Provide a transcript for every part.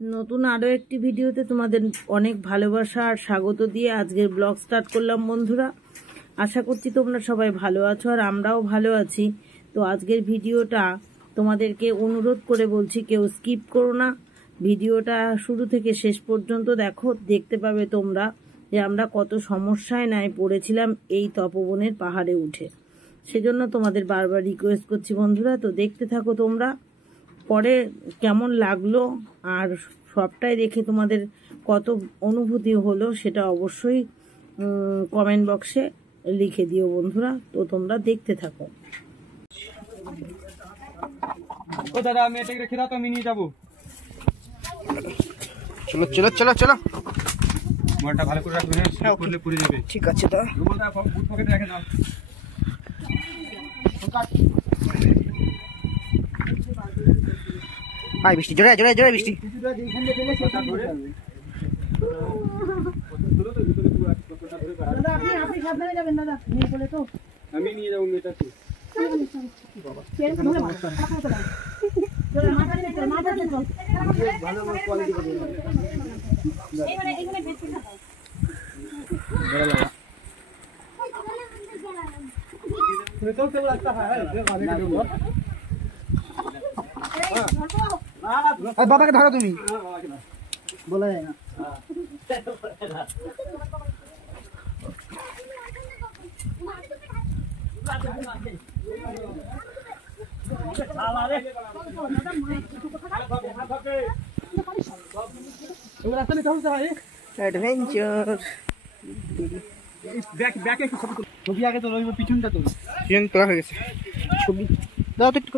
নতুন আরো একটি ভিডিওতে তোমাদের অনেক ভালোবাসা আর স্বাগত দিয়ে আজকের ব্লগ স্টার্ট করলাম বন্ধুরা। আশা করছি তোমরা সবাই ভালো আছো আর আমরাও ভালো আছি। তো আজকের ভিডিওটা তোমাদেরকে অনুরোধ করে বলছি, কেউ স্কিপ করো না, ভিডিওটা শুরু থেকে শেষ পর্যন্ত দেখো। দেখতে পাবে তোমরা যে আমরা কত সমস্যায় নাই পড়েছিলাম এই তপবনের পাহাড়ে উঠে। সেজন্য তোমাদের বারবার রিকোয়েস্ট করছি বন্ধুরা, তো দেখতে থাকো তোমরা। পরে কেমন লাগলো আর সবটাই দেখে তোমাদের কত অনুভূতি হলো সেটা অবশ্যই কমেন্ট বক্সে লিখে দিও বন্ধুরা। তো তোমরা দেখতে থাকো। ও দাদা, আমি এটা রেখে দাও তো, আমি নিয়ে যাবো। চলো চলো চলো চলো, মোবাইলটা ভালো করে রাখবে, হ্যাঁ, করলে পুড়ে যাবে। ঠিক আছে। তো মোবাইলটা বুট পকেটে রেখে দাও। ভাই বৃষ্টি, জোরে জোরে জোরে বৃষ্টি। আমি নিয়ে যাবো মেয়েটাকে। বাবাকে ধরো তুমি, বলা যায় না। অ্যাডভেঞ্চার ছবি আগে তো রইব, পিছনটা তো পিছন তোলা হয়ে গেছে। ছবি দাও তো একটু।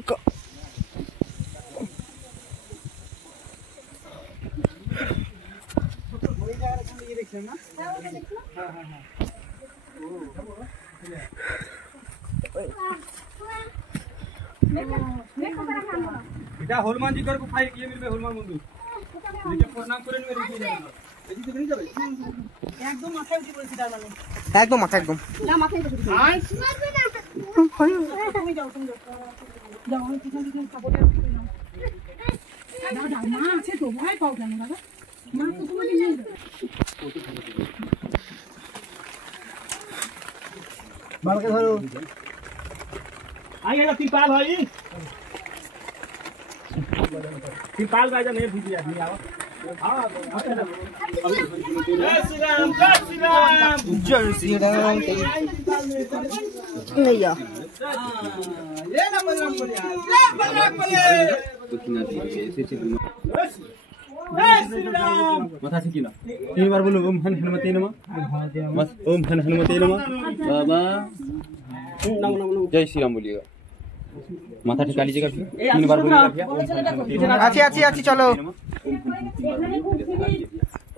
এটা হনুমান जी को फाइल किए मिलবে হনুমান বন্ধু, নিজে প্রণাম করে নিয়ে রেখে যাবে। এদিকে নিয়ে যাবে একদম মাথায় উঠে পড়েছি, তার মানে একদম মাথা, একদম না মাথায় উঠে পড়েছি। আই মারবে না, তুমি যাও যাও, আমি পিছন পিছন সাপোর্টে নাও। দাদা মা আছে তো, ভয় পাও কেন দাদা? মা তো তোমাকে নিয়ে যাবে। বাবাকে ধরো। आइएगा तिरपाल भाई, तिरपाल भाई जा नहीं भूलिए आदमी आओ। जय श्री राम, जय श्री राम, जय श्री राम। भैया ये ना बजरंग बली, जय बजरंग बली। जय श्री राम। माथा से की ना एक बार बोलो, ओम हन हनुमते नमः। बस ओम हन हनुमते नमः। बाबा जय श्री राम बोलिएगा। माथा टिका लीजिएगा, 3 बार बोलिएगा। अच्छी अच्छी अच्छी, चलो।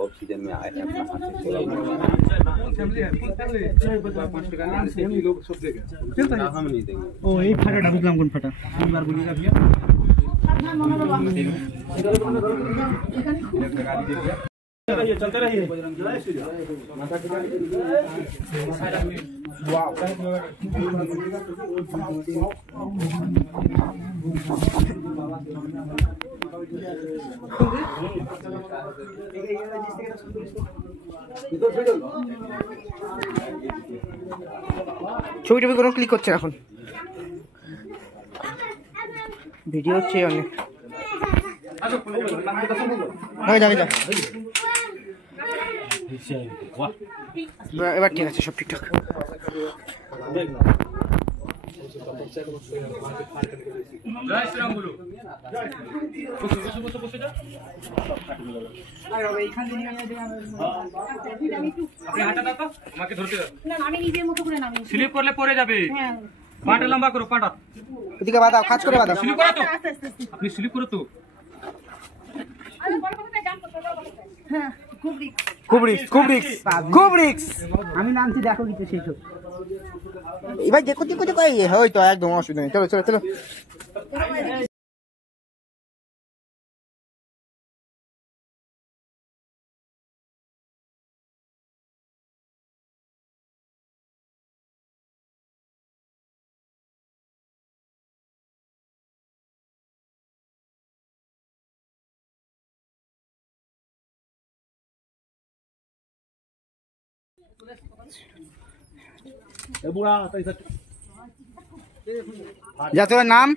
ऑक्सीजन में आए हैं अपना हाथ से लोग सब देगा, हम नहीं देंगे। ओ एक फटा बुझलाम कोन फटा, 3 बार बोलिएगा भैया। चलते रहिए। माथा टिका ছবি টবি কোনো ক্লিক করছে এখন, ভিডিও হচ্ছে অনেক। যা এবার ঠিক আছে, সব ঠিকঠাক। जय श्री राम बोलो। বসে যা। আপনি হাঁটা দাও তো, আমাকে ধরতে দাও। না আমি নিজের মতো করে নামি। স্লিপ করলে পড়ে যাবে। হ্যাঁ পাটা লম্বা করো, পাটা এদিকে বাদাও, কাজ করে বাদাও। স্লিপ করো তো, আপনি স্লিপ করো তো। আরে বড় কথা জাম করতে দাও। হ্যাঁ খুব রিস্ক, খুব রিস্ক, খুব রিস্ক, খুব রিস্ক। আমি নামছি, দেখো কিছু শেষ হোক। এবার যে কোথায় কোথায় হয়তো একদম অসুবিধা নেই। চলো চলো চলো। যা তোর নাম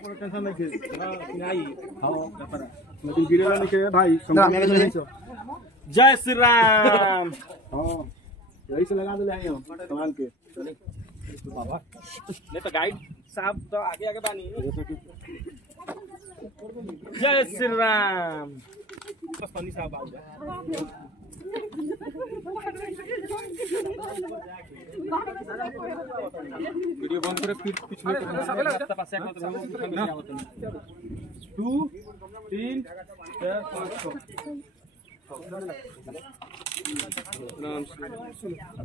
जय श्री राम। यही से लगा दे संभाल के नहीं तो गाइड साहब तो आगे आगे बानी। जय श्री राम। फनी साहब आओ वीडियो बंद करे फिर पिछले पास 2 3 4 5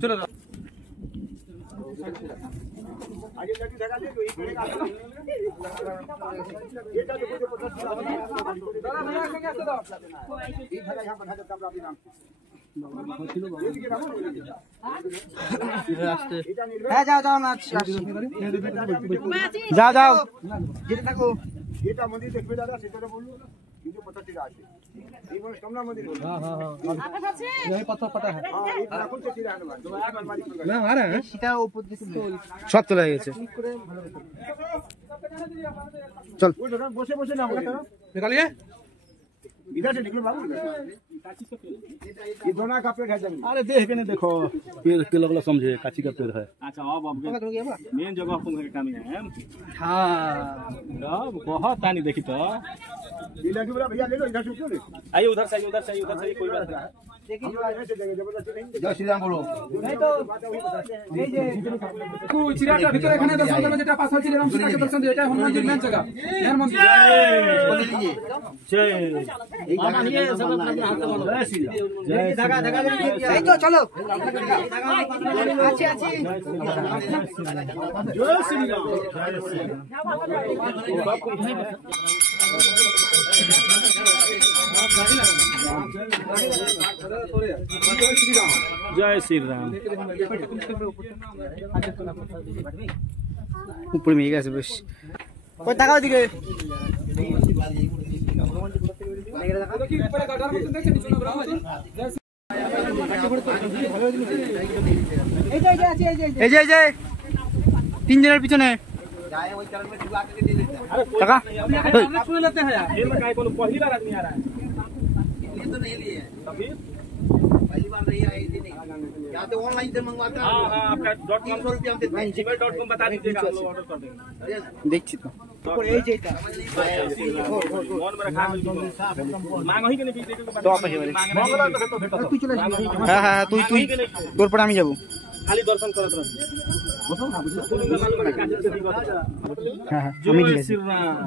चलो आगे जाके जगह दे तो एक मिनट হ্যাঁ যাও যাও না যাও যাও যেতে থাকো এটা মন্দির দেখবে দাদা সেটা বললো কিন্তু 50 টাকা আছে এই বড় সামনা মন্দির বললো আকাশ আছে यही पत्थर पता है हां ये राखुन से चिरा हनुमान तो आग अलमारी पर না আরে সেটা উপর দিকে সব তোলা হয়ে গেছে চল वो जरा बसे बसे ना होगा तरफ निकालिए इधर से निकलो बाबू ये दोना का पेड़ है जमीन। अरे देख के नहीं देखो पेड़ के लगला समझे काची का पेड़ है। अच्छा अब मेन जगह तुम के काम है हां अब बहुत तानी देखी तो ये लगी बोला भैया ले लो इधर से क्यों ले आइए उधर से उधर से उधर से कोई बात नहीं देखिए जो ऐसे जगह जबरदस्ती नहीं জয় শ্রী রাম বলো नहीं तो এই যে तू चिराटा ভিতরে এখানে দর্শন করবে যেটা পাঁচ হচ্ছে রাম সীতাকে দর্শন দিয়ে এটা হনুমান জির মেন জায়গা এর মন্দির বলে দিজিए जय এই ধাগা ধাগা এই তো চলো আছে আছে जय श्री राम जय श्री राम। উপরে মেয়ে গেছে বেশ কই টাকা দিকে দেখি পরে গাডার মধ্যে দেখছেন শুনো ব্রাহ্মণ এই যে তিনজনের পিছনে টাকা छुए लेते हैं यार ये में काय कोनो पहली बार आदमी आ रहा है ये तो नहीं लिए तभी पहली बार नहीं आई थी नहीं यहाँ तो ऑनलाइन से मंगवाते हैं हाँ हाँ आपका .com 300 रुपया हम देते हैं gmail.com बता दीजिएगा हम लोग ऑर्डर कर देंगे দেখছি তো উপরে এই যে এটা मन में रखा मांग ही के नहीं बीच को তো আপে হেবারে मंगला तो भेटो তুই চলে আসবি হ্যাঁ হ্যাঁ তুই তোর পরে আমি যাব खाली दर्शन करत रह হ্যাঁ হ্যাঁ আমি ঠিক আছে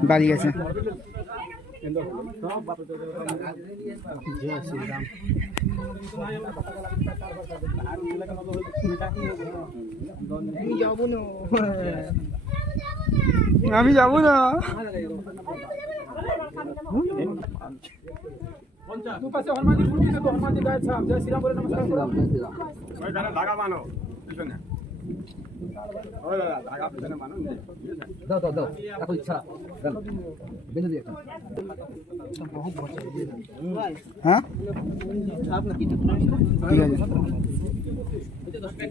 বাড়ি গেছে আমি যাব না तू पास हनुमान जी मूर्ति देखो हनुमान जी गायब साहब जय श्री राम बोले नमस्कार करो भाई दादा धागा मानो पिछने ओ दादा धागा पिछने मानो दाओ दाओ दाओ आपको इच्छा बेंदे देखो হ্যাঁ ঠিক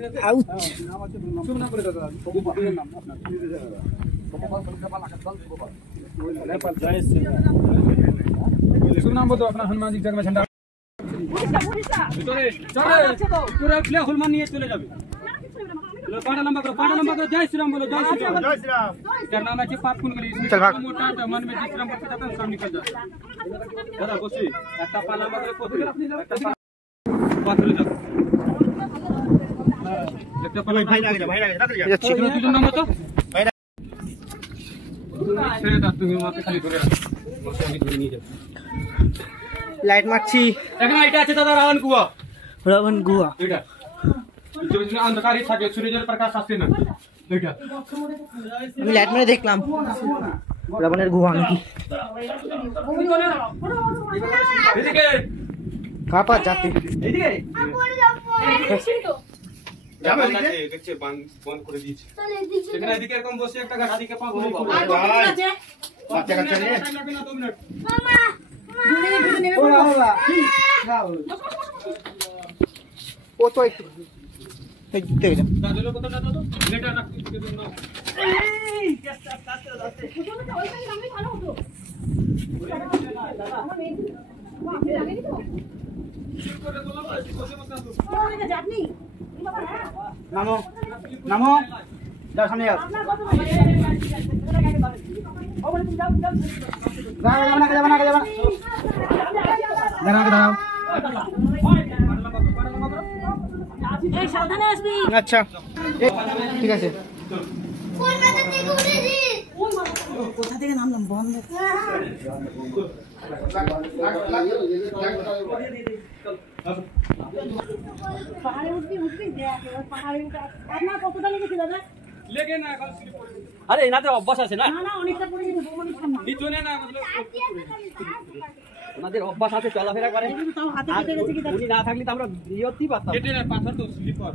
আছে আউট शुभ नाम बोले दादा जय श्री राम शुभ नाम बोलो अपना हनुमान जी जग में झंडा ভিতরে चलो पूरा प्ले हनुमान নিয়ে চলে যাবে पाड़ा लंबा करो जय श्री राम बोलो जय श्री राम जय श्री राम करना ना कि पाप पुण्य करी चल भाग। मोटा तो मन में जिस राम करता था सब निकल जाए दादा बसी একটা পা লম্বা করে পোতে একটা পা পাথরে যাও একটা পা भाई आगे जा दादा जा যাচ্ছি দুজন নাম তো ছেড়ে দাও তুমি আমাকে খালি ধরে রাখো বসে আমি ধরে নিয়ে যাব লাইট মারছি এখন এটা আছে দাদা রাবণ কুয়া রাবণ গুহা এটা যদি অন্ধকারই থাকে সূর্যের প্রকাশ আসে না এটা আমি লাইট মেরে দেখলাম রাবণের গুহা নাকি এদিকে কাপা যাতে এদিকে যাবে না দেখছে বন্ধ করে দিয়েছে এখানে এদিকে এরকম বসে একটা গাড়িকে পা ঘুরে বাচ্চা কাচ্চা নিয়ে ও তো একটু দেখে যা দাদুর কত না দাদু লেটা না নামো নামো যাও সামনে যাও দাঁড়াও আচ্ছা ঠিক আছে কোথা থেকে নামলাম বন্ধ পাহাড়ে উঠবি পাহাড়ে আপনার কতটা লেগেছে দাদা লেগে না এখন স্লিপ করে আরে এনাতে অভ্যাস আছে না না অনেকটা পড়ে গেছে বৌমনির সামনে পিছনে না মতলব ওনাদের অভ্যাস আছে চলাফেরা করে কিন্তু তাও হাতে কেটে গেছে কি উনি না থাকলে তো আমরা বিরতি পারতাম কেটে না পাথর তো স্লিপার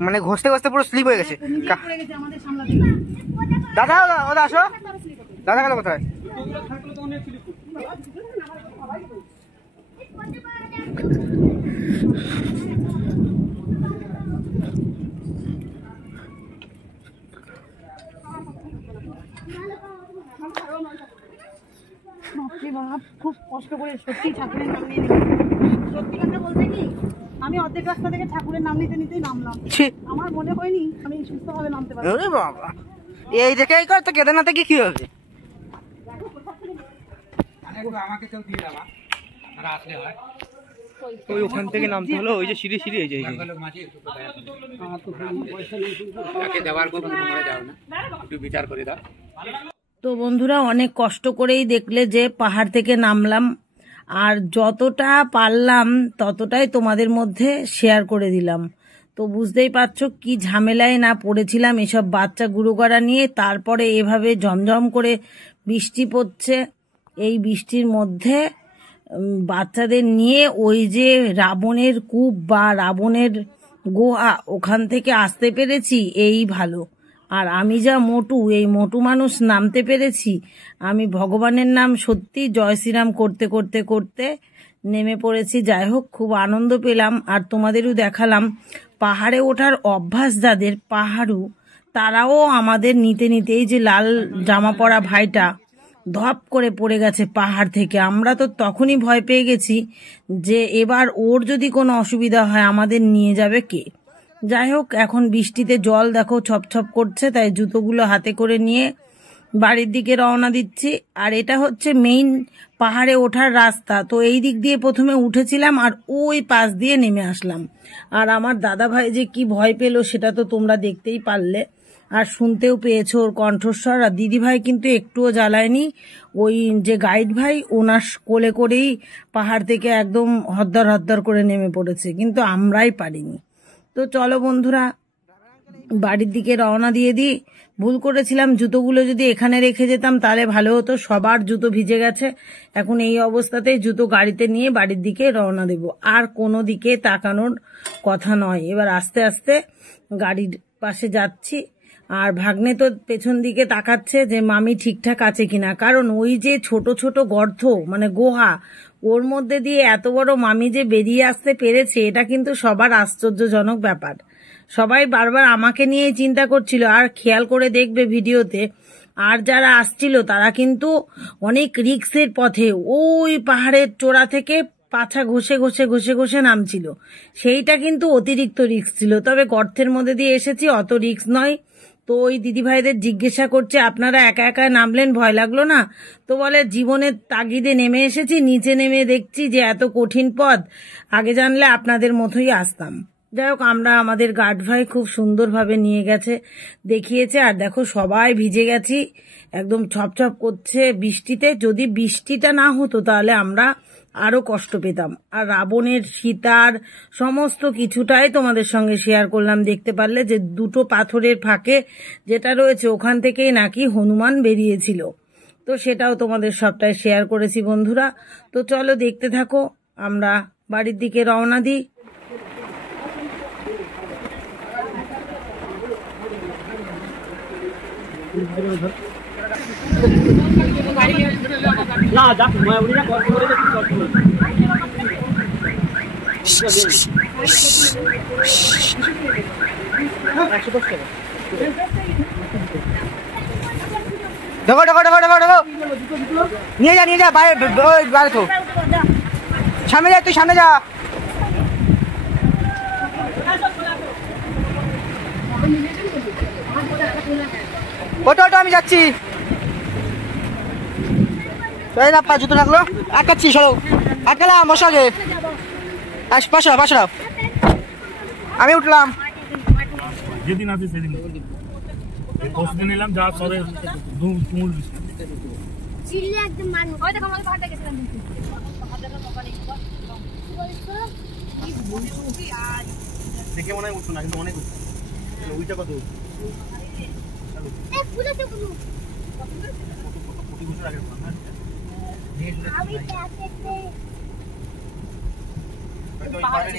মানে ঘষতে ঘষতে পুরো স্লিপ হয়ে গেছে পড়ে গেছে আমাদের সামনে থেকে দাদা ওদা আসো দাদা গেল কোথায় দুটোগুলো থাকলে তো অনেক স্লিপ করবে খুব কষ্ট করে সত্যি ঠাকুরের নাম নিয়ে নিলাম সত্যি কথা বলতে কি আমি অর্ধেক রাস্তা থেকে ঠাকুরের নাম নিতে নিতেই নামলাম আমার মনে হয়নি আমি সুস্থভাবে নামতে পারবো ওরে বাবা এই দেখে এই কর তো কেদারনাথে কি হবে আমাকে তো দিয়ে দাও আর আসলে হয় ওই ওখান থেকে নামতে হলো ওই যে সিঁড়ি সিঁড়ি এই যে দেওয়ার কথা তোমরা যাও না একটু বিচার করে দাও তো বন্ধুরা অনেক কষ্ট করেই দেখলে যে পাহাড় থেকে নামলাম আর যতটা পারলাম ততটাই তোমাদের মধ্যে শেয়ার করে দিলাম তো বুঝতেই পারছো কি ঝামেলায় না পড়েছিলাম এসব বাচ্চা গুঁড়োগড়া নিয়ে তারপরে এভাবে ঝমঝম করে বৃষ্টি পড়ছে এই বৃষ্টির মধ্যে বাচ্চাদের নিয়ে ওই যে রাবণের কূপ বা রাবণের গুহা ওখান থেকে আসতে পেরেছি এই ভালো আর আমি যা মোটু এই মোটু মানুষ নামতে পেরেছি আমি ভগবানের নাম সত্যি জয় শ্রীরাম করতে করতে করতে নেমে পড়েছি যাই হোক খুব আনন্দ পেলাম আর তোমাদেরও দেখালাম পাহাড়ে ওঠার অভ্যাস যাদের পাহাড়ু তারাও আমাদের নিতে নিতে এই যে লাল জামা পরা ভাইটা ধপ করে পড়ে গেছে পাহাড় থেকে আমরা তো তখনই ভয় পেয়ে গেছি যে এবার ওর যদি কোনো অসুবিধা হয় আমাদের নিয়ে যাবে কে যাই হোক এখন বৃষ্টিতে জল দেখো ছপছপ করছে তাই জুতোগুলো হাতে করে নিয়ে বাড়ির দিকে রওনা দিচ্ছি আর এটা হচ্ছে মেইন পাহাড়ে ওঠার রাস্তা তো এই দিক দিয়ে প্রথমে উঠেছিলাম আর ওই পাশ দিয়ে নেমে আসলাম আর আমার দাদা ভাই যে কি ভয় পেল সেটা তো তোমরা দেখতেই পারলে আর শুনতেও পেয়েছো ওর কণ্ঠস্বর আর দিদি ভাই কিন্তু একটুও জ্বালায়নি ওই যে গাইড ভাই ওনার কোলে করেই পাহাড় থেকে একদম হদ্দর হদ্দর করে নেমে পড়েছে কিন্তু আমরাই পারিনি তো চলো বন্ধুরা বাড়ির দিকে রওনা দিয়ে দিই ভুল করেছিলাম জুতোগুলো যদি এখানে রেখে যেতাম তাহলে ভালো হতো সবার জুতো ভিজে গেছে এখন এই অবস্থাতেই জুতো গাড়িতে নিয়ে বাড়ির দিকে রওনা দেব আর কোনো দিকে তাকানোর কথা নয় এবার আস্তে আস্তে গাড়ির পাশে যাচ্ছি আর ভাগ্নে তো পেছন দিকে তাকাচ্ছে যে মামি ঠিকঠাক আছে কিনা কারণ ওই যে ছোট ছোট গর্ত মানে গুহা ওর মধ্যে দিয়ে এত বড় মামি যে বেরিয়ে আসতে পেরেছে এটা কিন্তু সবার আশ্চর্যজনক ব্যাপার সবাই বারবার আমাকে নিয়ে চিন্তা করছিল আর খেয়াল করে দেখবে ভিডিওতে আর যারা আসছিল তারা কিন্তু অনেক রিস্কের পথে ওই পাহাড়ের চূড়া থেকে পাছা ঘষে ঘষে ঘষে ঘষে নামছিল সেইটা কিন্তু অতিরিক্ত রিস্ক ছিল তবে গর্তের মধ্যে দিয়ে এসেছি অত রিস্ক নয় তো ওই দিদিভাইদের জিজ্ঞাসা করছে আপনারা একা একা নামলেন ভয় লাগলো না তো বলে জীবনের তাগিদে নেমে এসেছি নিচে নেমে দেখছি যে এত কঠিন পথ আগে জানলে আপনাদের মতোই আসতাম যাই হোক আমরা আমাদের গার্ড ভাই খুব সুন্দরভাবে নিয়ে গেছে দেখিয়েছে আর দেখো সবাই ভিজে গেছি একদম ছপছপ করছে বৃষ্টিতে যদি বৃষ্টিটা না হতো তাহলে আমরা আরো কষ্ট পেতাম আর রাবণের সীতার সমস্ত কিছুটাই তোমাদের সঙ্গে শেয়ার করলাম দেখতে পারলে যে দুটো পাথরের ফাঁকে যেটা রয়েছে ওখান থেকেই নাকি হনুমান বেরিয়েছিল তো সেটাও তোমাদের সবটাই শেয়ার করেছি বন্ধুরা তো চলো দেখতে থাকো আমরা বাড়ির দিকে রওনা দিই না যাক উনি না কষ্ট করে ঢোকো ঢোকো ঢোকো ঢোকো ঢোকো নিয়ে যা বাইরে তো সামনে যা তুই সামনে যা ওটো ওটো আমি যাচ্ছি না পা জুতো রাখলো আটকাচ্ছি সরো আটকালাম বসাগে পাশা আমি উঠলাম যেদিন আছে সেদিন পরশুদিন এলাম যা সবে তুমুল চিল্লে একদম মানুষ ওই দেখো আমাদের পাহাড়টা গেছিলাম দেখে মনে হয় উঠতো না কিন্তু অনেক ওইটা কত পুরোতে পুরো কোটি বছর আগে আমি দেখতে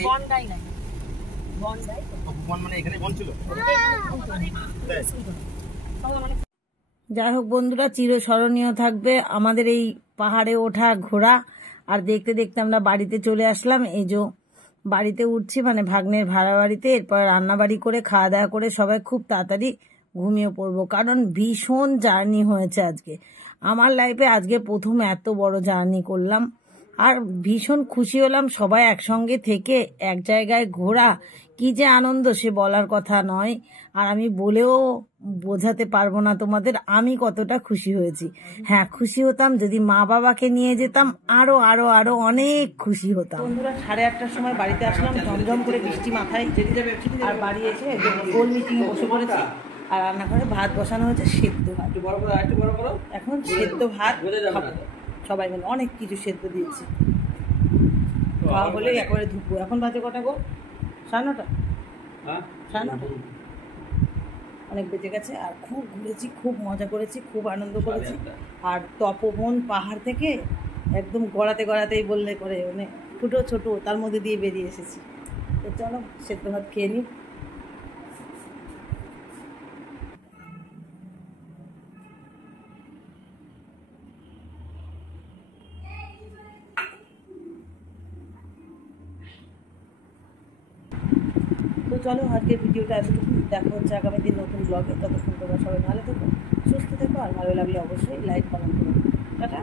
বন্ডাই নাই বন মানে এখানে বন ছিল যাই হোক বন্ধুরা, চিরস্মরণীয় থাকবে আমাদের এই পাহাড়ে ওঠা ঘোরা। আর দেখতে দেখতে আমরা বাড়িতে চলে আসলাম। এই যে বাড়িতে উঠছি, মানে ভাগ্নের ভাড়া বাড়িতে। এরপর রান্নাবাড়ি করে খাওয়া দাওয়া করে সবাই খুব তাড়াতাড়ি ঘুমিয়ে পড়বো, কারণ ভীষণ জার্নি হয়েছে আজকে। আমার লাইফে আজকে প্রথম এত বড় জার্নি করলাম, আর ভীষণ খুশি হলাম। সবাই একসঙ্গে থেকে এক জায়গায় ঘোরা কি যে আনন্দ, সে বলার কথা নয়। আর আমি বলেও বোঝাতে পারবো না তোমাদের আমি কতটা খুশি হয়েছি। হ্যাঁ, খুশি হতাম যদি মা বাবাকে নিয়ে যেতাম, আরো আরো আরো অনেক খুশি হতাম। বন্ধুরা, 8:30টার সময় বাড়িতে আসলাম, ঝমঝম করে বৃষ্টি মাথায়। আর বাড়ি এসে গোল মিটিং বসে পড়েছি। আর রান্নাঘরে ভাত বসানো হয়েছে, সেদ্ধ ভাত। এখন সেদ্ধ ভাত খাবো সবাই মিলে, অনেক কিছু সেদ্ধ দিয়েছি। খাওয়া হলে একবারে ধুপো। এখন বাজে কটা গো? 9:30। 9:30 অনেক বেজে গেছে। আর খুব ঘুরেছি, খুব মজা করেছি, খুব আনন্দ করেছি। আর তপবন পাহাড় থেকে একদম গড়াতেই বললে করে, মানে ছোটো ছোটো তার মধ্যে দিয়ে বেরিয়ে এসেছি। তো চলো সেদ্ধ ভাত খেয়ে নিই। তো চলো আজকের ভিডিওটা এতটুকু। দেখা হচ্ছে আগামী দিন নতুন ব্লগে। ততক্ষণ তোমরা সবাই ভালো থেকো, সুস্থ থেকো। আর ভালো লাগলে অবশ্যই লাইক কমেন্ট করো। টাটা।